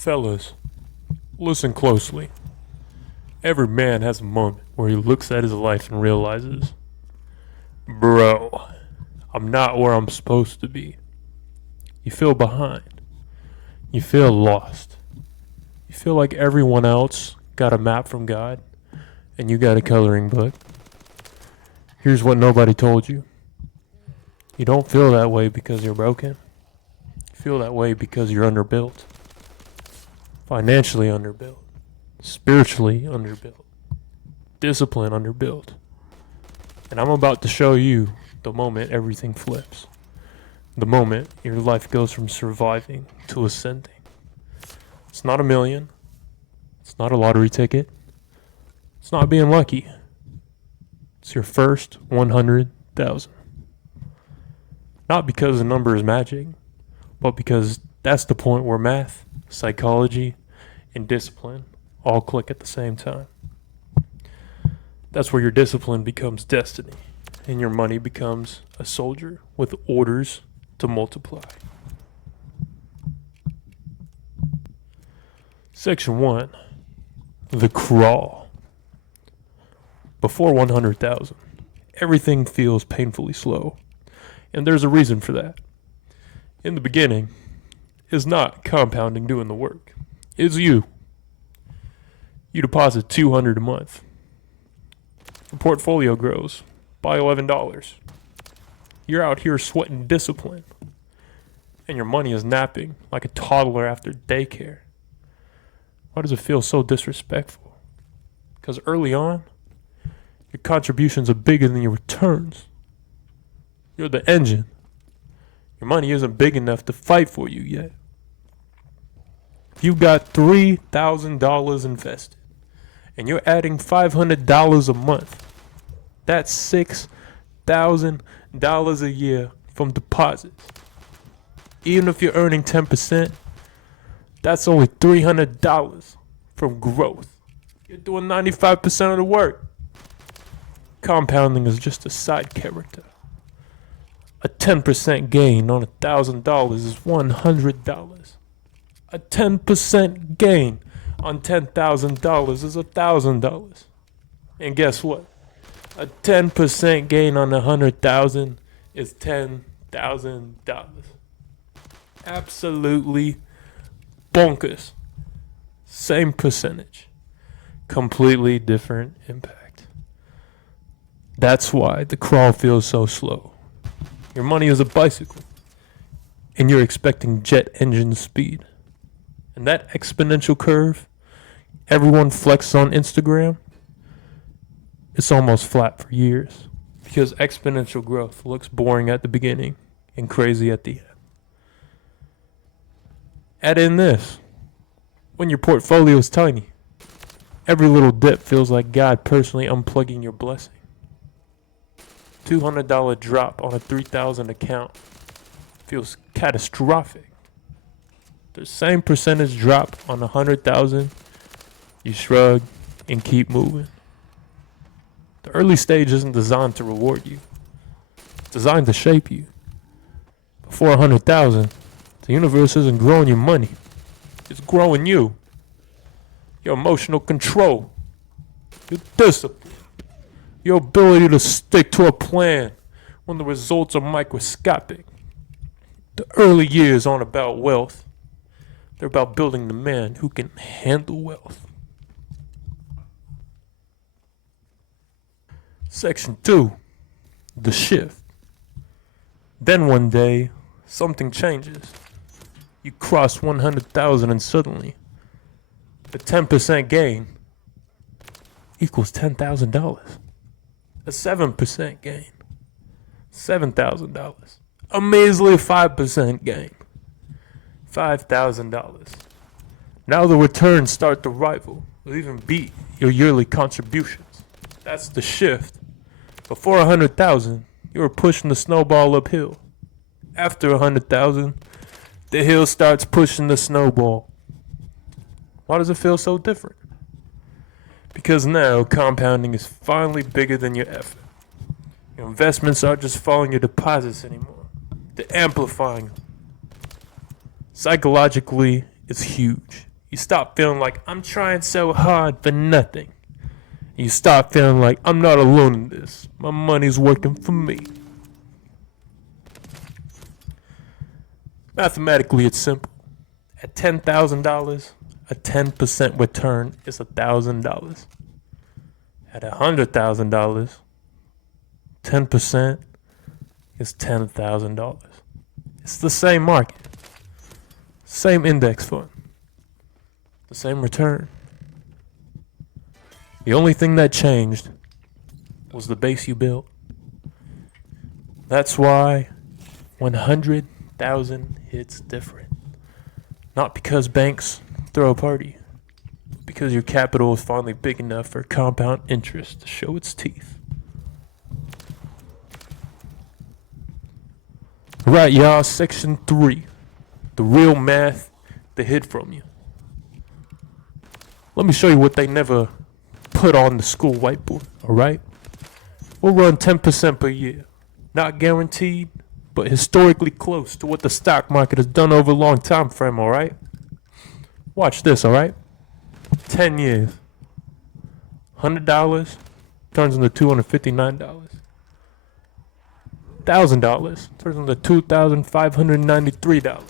Fellas, listen closely. Every man has a moment where he looks at his life and realizes, bro, I'm not where I'm supposed to be. You feel behind. You feel lost. You feel like everyone else got a map from God and you got a coloring book. Here's what nobody told you. You don't feel that way because you're broken. You feel that way because you're underbuilt. Financially underbuilt. Spiritually underbuilt. Discipline underbuilt. And I'm about to show you the moment everything flips. The moment your life goes from surviving to ascending. It's not a million. It's not a lottery ticket. It's not being lucky. It's your first 100,000. Not because the number is magic, but because that's the point where math, psychology, and discipline all click at the same time. That's where your discipline becomes destiny, and your money becomes a soldier with orders to multiply. Section 1. The crawl. Before 100,000, everything feels painfully slow, and there's a reason for that. In the beginning, it's not compounding doing the work. It's you. You deposit $200 a month. Your portfolio grows by $11. You're out here sweating discipline, and your money is napping like a toddler after daycare. Why does it feel so disrespectful? Because early on, your contributions are bigger than your returns. You're the engine. Your money isn't big enough to fight for you yet. You've got $3,000 invested, and you're adding $500 a month. That's $6,000 a year from deposits. Even if you're earning 10%, that's only $300 from growth. You're doing 95% of the work. Compounding is just a side character. A 10% gain on $1,000 is $100. A 10% gain on $10,000 is $1,000. And guess what? A 10% gain on $100,000 is $10,000. Absolutely bonkers. Same percentage. Completely different impact. That's why the crawl feels so slow. Your money is a bicycle, and you're expecting jet engine speed. And that exponential curve, everyone flexes on Instagram, it's almost flat for years. Because exponential growth looks boring at the beginning and crazy at the end. Add in this. When your portfolio is tiny, every little dip feels like God personally unplugging your blessing. $200 drop on a $3,000 account feels catastrophic. The same percentage drop on $100,000, you shrug and keep moving. The early stage isn't designed to reward you. It's designed to shape you. Before 100,000, the universe isn't growing your money. It's growing you. Your emotional control. Your discipline. Your ability to stick to a plan when the results are microscopic. The early years aren't about wealth. They're about building the man who can handle wealth. Section 2. The shift. Then one day, something changes. You cross 100,000 and suddenly, the 10% gain equals $10,000. A 7% gain, $7,000. A measly 5% gain, $5,000. Now the returns start to rival, or even beat your yearly contributions. That's the shift. Before 100,000, you were pushing the snowball uphill. After 100,000, the hill starts pushing the snowball. Why does it feel so different? Because now compounding is finally bigger than your effort. Your investments aren't just following your deposits anymore. They're amplifying them. Psychologically, it's huge. You stop feeling like I'm trying so hard for nothing. You start feeling like I'm not alone in this. My money's working for me. Mathematically, it's simple. At $10,000, a 10% return is $1,000. At $100,000, 10% is $10,000. It's the same market, same index fund, the same return. The only thing that changed was the base you built. That's why 100,000 hits different. Not because banks throw a party, but because your capital is finally big enough for compound interest to show its teeth. Right, y'all, section 3. The real math they hid from you. Let me show you what they never put on the school whiteboard, alright? We'll run 10% per year. Not guaranteed, but historically close to what the stock market has done over a long time frame, alright? Watch this, alright? 10 years. $100 turns into $259. $1,000 turns into $2,593.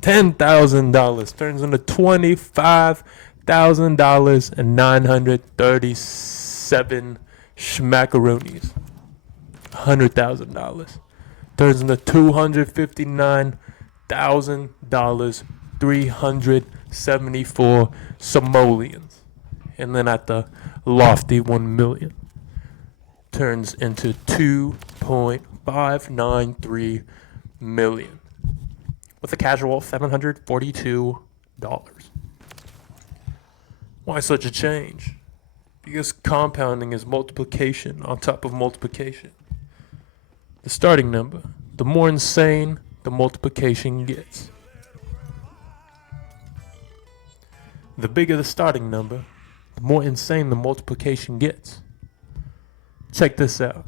$10,000 turns into $25,000 and 937 schmackaroonies. $100,000 turns into $259,000, 374 simoleons. And then at the lofty 1 million turns into 2.593 million with a casual $742. Why such a change? Because compounding is multiplication on top of multiplication. The starting number, the more insane the multiplication gets. The bigger the starting number, the more insane the multiplication gets. Check this out.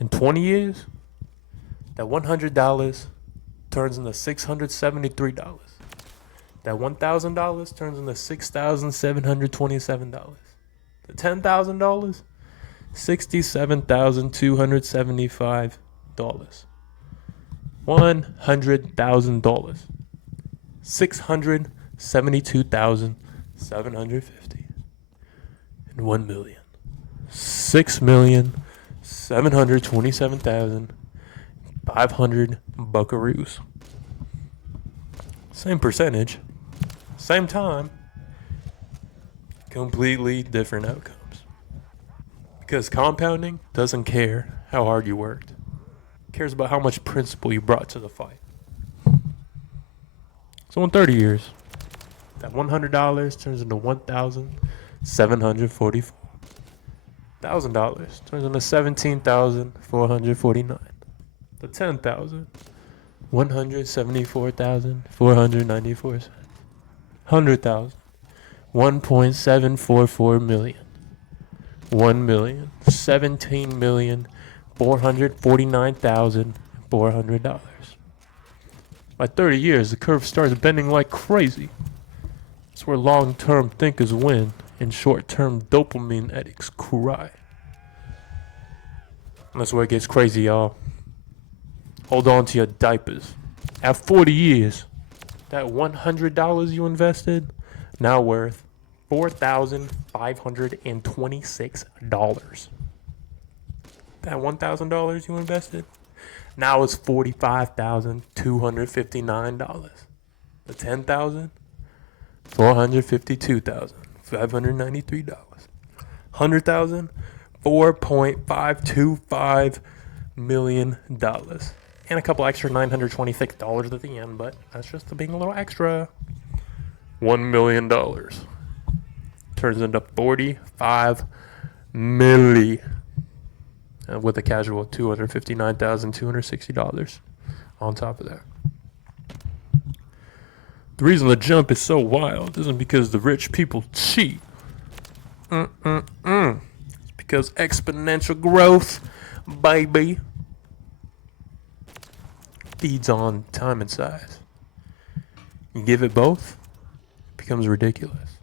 In 20 years, that $100 turns into $673. That $1,000 turns into $6,727. The $10,000, $67,275. $100,000, $672,750. And 1 million. 6,727,500 buckaroos. Same percentage, same time, completely different outcomes. Because compounding doesn't care how hard you worked. It cares about how much principle you brought to the fight. So in 30 years, that $100 turns into $1,744. $1,000 turns into $17,449. The $10,000, $174,494. $100,000, $1.744 million. 1 million, $17,449,400. By 30 years, the curve starts bending like crazy. That's where long-term thinkers win and short-term dopamine addicts cry. And that's where it gets crazy, y'all. Hold on to your diapers. At 40 years, that $100 you invested, now worth $4,526. That $1,000 you invested, now is $45,259. The $10,000, $452,593. $100,000, $4.525 million. And a couple extra $926 at the end, but that's just being a little extra. $1 million turns into 45 milli, with a casual $259,260 on top of that. The reason the jump is so wild isn't because the rich people cheat. It's because exponential growth, baby, feeds on time and size. You give it both, it becomes ridiculous.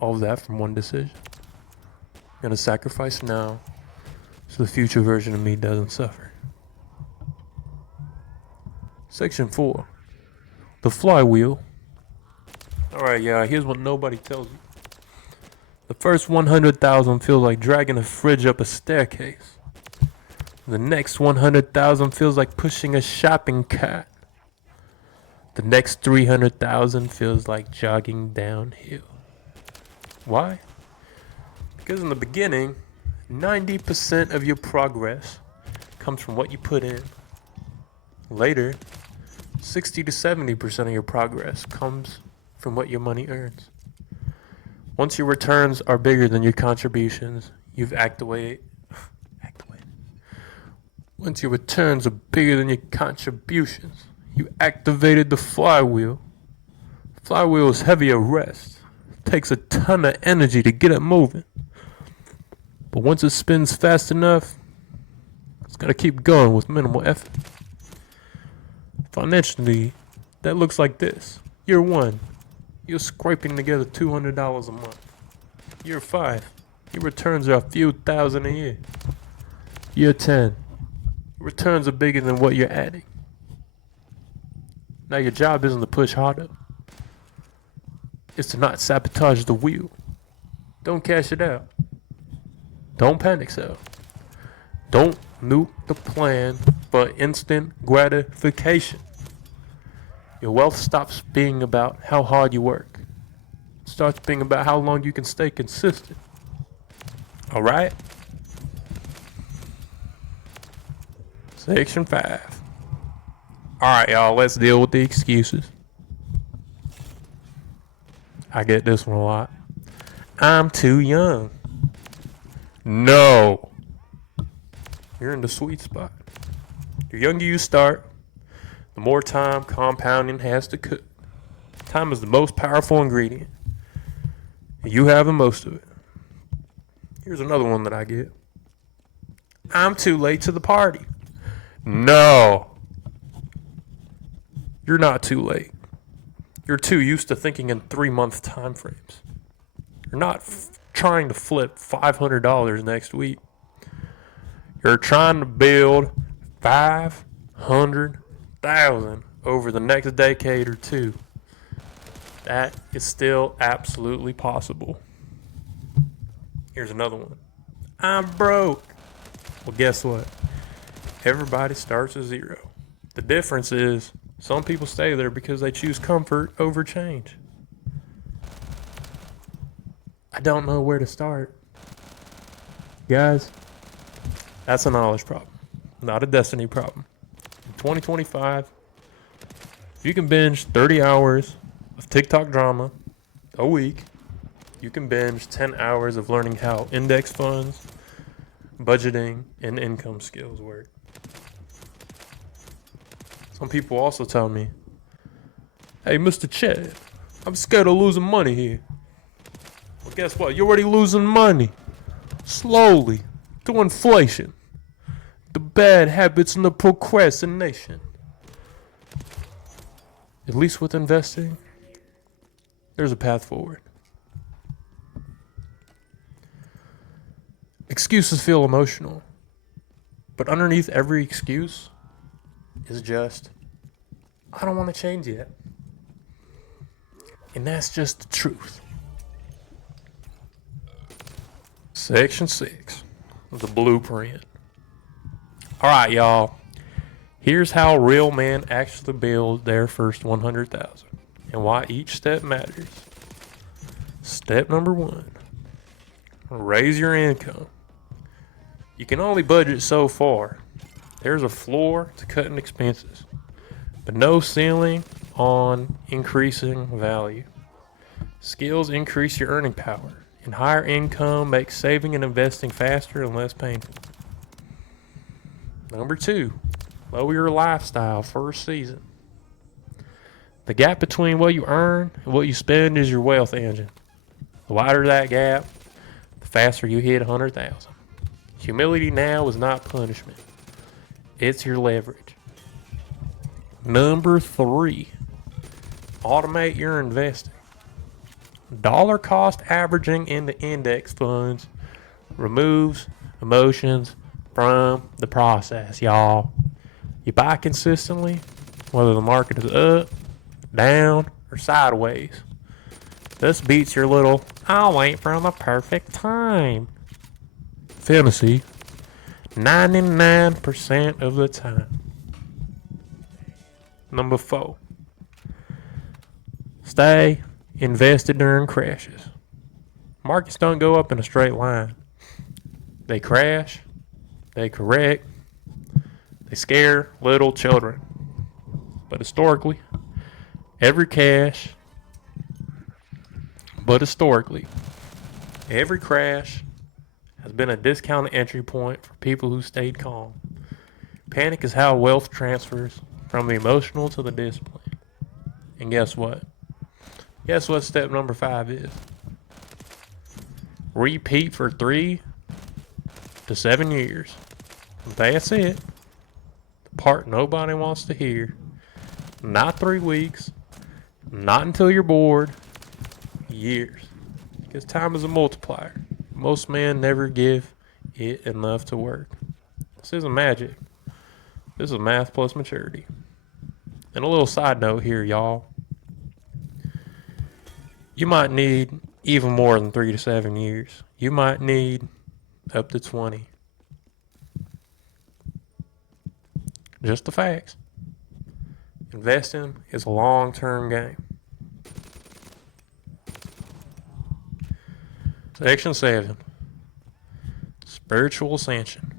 All of that from one decision. I'm gonna sacrifice now so the future version of me doesn't suffer. Section 4. The flywheel. Alright, yeah, here's what nobody tells you. The first 100,000 feels like dragging a fridge up a staircase. The next 100,000 feels like pushing a shopping cart. The next 300,000 feels like jogging downhill. Why? Because in the beginning, 90% of your progress comes from what you put in. Later, 60 to 70% of your progress comes from what your money earns. Once your returns are bigger than your contributions, you've activated. Once your returns are bigger than your contributions, you activated the flywheel. Flywheel is heavy at rest. It takes a ton of energy to get it moving. But once it spins fast enough, it's got to keep going with minimal effort. Financially, that looks like this. Year 1, you're scraping together $200 a month. Year 5, your returns are a few thousand a year. Year 10, your returns are bigger than what you're adding. Now your job isn't to push harder. It's to not sabotage the wheel. Don't cash it out. Don't panic sell. Don't nuke the plan for instant gratification. Your wealth stops being about how hard you work. It starts being about how long you can stay consistent. Alright? Section 5. Alright, y'all, let's deal with the excuses. I get this one a lot. I'm too young. No. You're in the sweet spot. The younger you start, the more time compounding has to cook. Time is the most powerful ingredient. And you have the most of it. Here's another one that I get. I'm too late to the party. No. You're not too late. You're too used to thinking in 3-month time frames. You're not trying to flip $500 next week. You're trying to build 500,000 over the next decade or two. That is still absolutely possible. Here's another one. I'm broke. Well, guess what? Everybody starts at zero. The difference is some people stay there because they choose comfort over change. I don't know where to start. Guys, that's a knowledge problem, not a destiny problem. In 2025, if you can binge 30 hours of TikTok drama a week, you can binge 10 hours of learning how index funds, budgeting, and income skills work. Some people also tell me, hey, Mr. Chad, I'm scared of losing money here. Well, guess what? You're already losing money. Slowly. Through inflation. The bad habits and the procrastination. At least with investing, there's a path forward. Excuses feel emotional. But underneath every excuse is just, I don't want to change yet. And that's just the truth. Section 6, the blueprint. Alright, y'all. Here's how real men actually build their first 100,000 and why each step matters. Step number 1, raise your income. You can only budget so far. There's a floor to cutting expenses, but no ceiling on increasing value. Skills increase your earning power, and higher income makes saving and investing faster and less painful. Number 2, lower your lifestyle first season. The gap between what you earn and what you spend is your wealth engine. The wider that gap, the faster you hit 100,000. Humility now is not punishment. It's your leverage. Number 3, Automate your investing. Dollar cost averaging into index funds removes emotions from the process, y'all. You buy consistently, whether the market is up, down, or sideways. This beats your little, I'll wait for the perfect time fantasy 99% of the time. Number 4. Stay invested during crashes. Markets don't go up in a straight line. They crash, they correct, they scare little children. But historically, every crash has been a discounted entry point for people who stayed calm. Panic is how wealth transfers from the emotional to the discipline. And guess what? Guess what step number 5 is? Repeat for 3 to 7 years. That's it. The part nobody wants to hear. Not 3 weeks. Not until you're bored. Years. Because time is a multiplier. Most men never give it enough to work. This isn't magic. This is math plus maturity. And a little side note here, y'all. You might need even more than 3 to 7 years. You might need up to 20. Just the facts. Investing is a long-term game. Section 7. Spiritual ascension.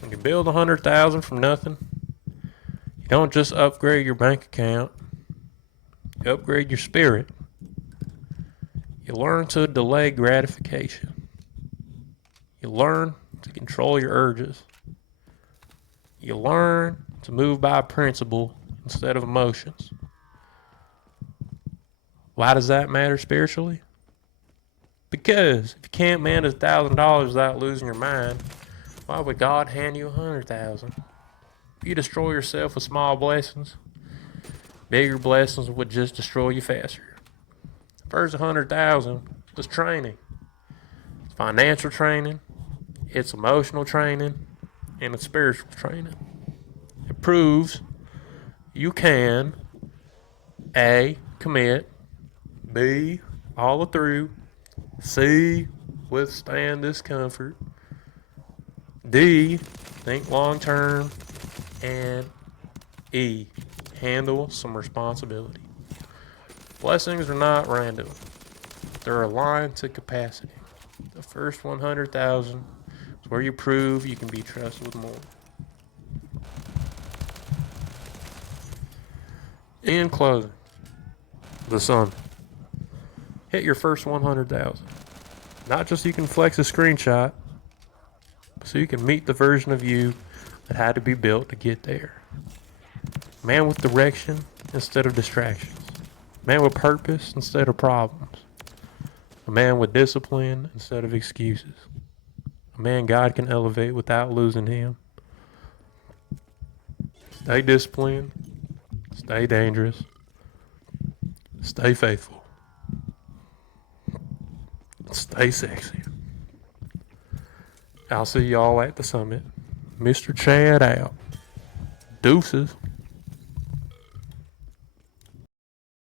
When you build 100,000 from nothing, you don't just upgrade your bank account. You upgrade your spirit. You learn to delay gratification. You learn to control your urges. You learn to move by principle instead of emotions. Why does that matter spiritually? Because if you can't manage $1,000 without losing your mind, why would God hand you 100,000? If you destroy yourself with small blessings, bigger blessings would just destroy you faster. First 100,000 is training. It's financial training, it's emotional training, and it's spiritual training. It proves you can A, commit, B, follow through, C, withstand discomfort, D, think long term, and E, handle some responsibility. Blessings are not random. They're aligned to capacity. The first 100,000 is where you prove you can be trusted with more. In closing, the sun. Hit your first 100,000. Not just so you can flex a screenshot, but so you can meet the version of you that had to be built to get there. Man with direction instead of distractions. Man with purpose instead of problems. A man with discipline instead of excuses. A man God can elevate without losing him. Stay disciplined. Stay dangerous. Stay faithful. Stay sexy. I'll see y'all at the summit. Mr. Chad out. Deuces.